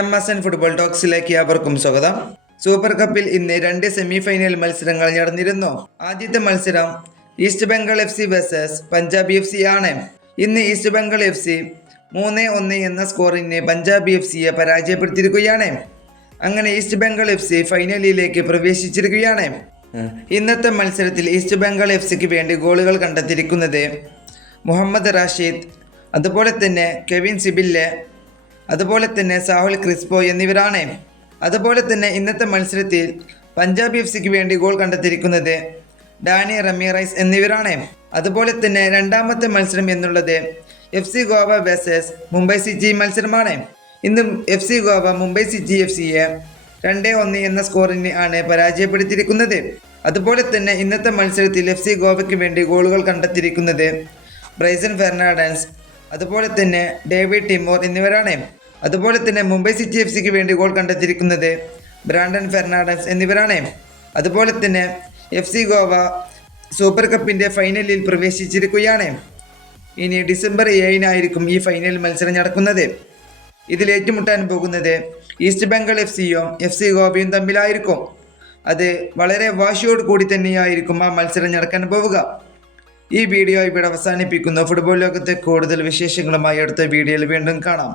MSN football ടോക്സിലേക്ക് അവർക്കും സ്വാഗതം. Super കപ്പിൽ ഇന്ന് 2 സെമി ഫൈനൽ മത്സരങ്ങൾ നടന്നിരുന്നു. ആദ്യത്തെ മത്സരം east Bengal FC versus Punjab FC ആണ്. ഇന്ന് ഈസ്റ്റ് ബംഗാൾ FC 3-1 എന്ന സ്കോറിന് പഞ്ചാബ് FCയെ പരാജയപ്പെടുത്തിയിരിക്കുകയാണ്. അങ്ങനെ ഈസ്റ്റ് ബംഗാൾ FC ഫൈനലിലേക്ക് പ്രവേശിച്ചിരിക്കുകയാണ്. ഇന്നത്തെ മത്സരത്തിൽ ഈസ്റ്റ് ബംഗാൾ FCക്ക് വേണ്ടി ഗോളുകൾ കണ്ടെത്തിയിരിക്കുന്നത് മുഹമ്മദ് റാഷിദ്, അതുപോലെ തന്നെ കെവിൻ സിബില്ലെ, അതുപോലെ തന്നെ സാഹുൽ ക്രിസ്പോ എന്നിവരാണ്. അതുപോലെ തന്നെ ഇന്നത്തെ മത്സരത്തിൽ പഞ്ചാബ് FCക്ക് വേണ്ടി ഗോൾ കണ്ടെത്തിയിരിക്കുന്നത് ഡാനി റമീറൈസ് എന്നിവരാണ്. അതുപോലെ തന്നെ രണ്ടാമത്തെ മത്സരം എന്നുള്ളത് FC Goa versus Mumbai city മത്സരമാണ്. ഇന്ന് FC ഗോവ മുംബൈ സിറ്റി FCയെ 2-1 എന്ന സ്കോറിന് ആണ് പരാജയപ്പെടുത്തിയിരിക്കുന്നത്. അതുപോലെ തന്നെ ഇന്നത്തെ മത്സരത്തിൽ FC ഗോവയ്ക്ക് വേണ്ടി ഗോളുകൾ കണ്ടെത്തിയിരിക്കുന്നത് ബ്രൈസൺ ഫെർണാണ്ടസ്, അതുപോലെ തന്നെ ഡേവിഡ് ടിമോർ എന്നിവരാണ്. അതുപോലെ തന്നെ മുംബൈ സിറ്റി FCക്ക് വേണ്ടി ഗോൾ കണ്ടെത്തിയിരിക്കുന്നത് ബ്രാൻഡൻ ഫെർണാണ്ടസ് എന്നിവരാണ്. അതുപോലെ തന്നെ FC ഗോവ സൂപ്പർ കപ്പിൻ്റെ ഫൈനലിൽ പ്രവേശിച്ചിരിക്കുകയാണ്. ഇനി ഡിസംബർ 7 ഈ ഫൈനൽ മത്സരം നടക്കുന്നത്. ഇതിൽ ഏറ്റുമുട്ടാൻ പോകുന്നത് ഈസ്റ്റ് ബംഗാൾ FCയും FC ഗോവയും തമ്മിലായിരിക്കും. അത് വളരെ വാശിയോട് കൂടി തന്നെയായിരിക്കും ആ മത്സരം നടക്കാൻ പോവുക. ഈ വീഡിയോ ഇവിടെ അവസാനിപ്പിക്കുന്നു. ഫുട്ബോൾ ലോകത്തെ കൂടുതൽ വിശേഷങ്ങളുമായി അടുത്ത വീഡിയോയിൽ വീണ്ടും കാണാം.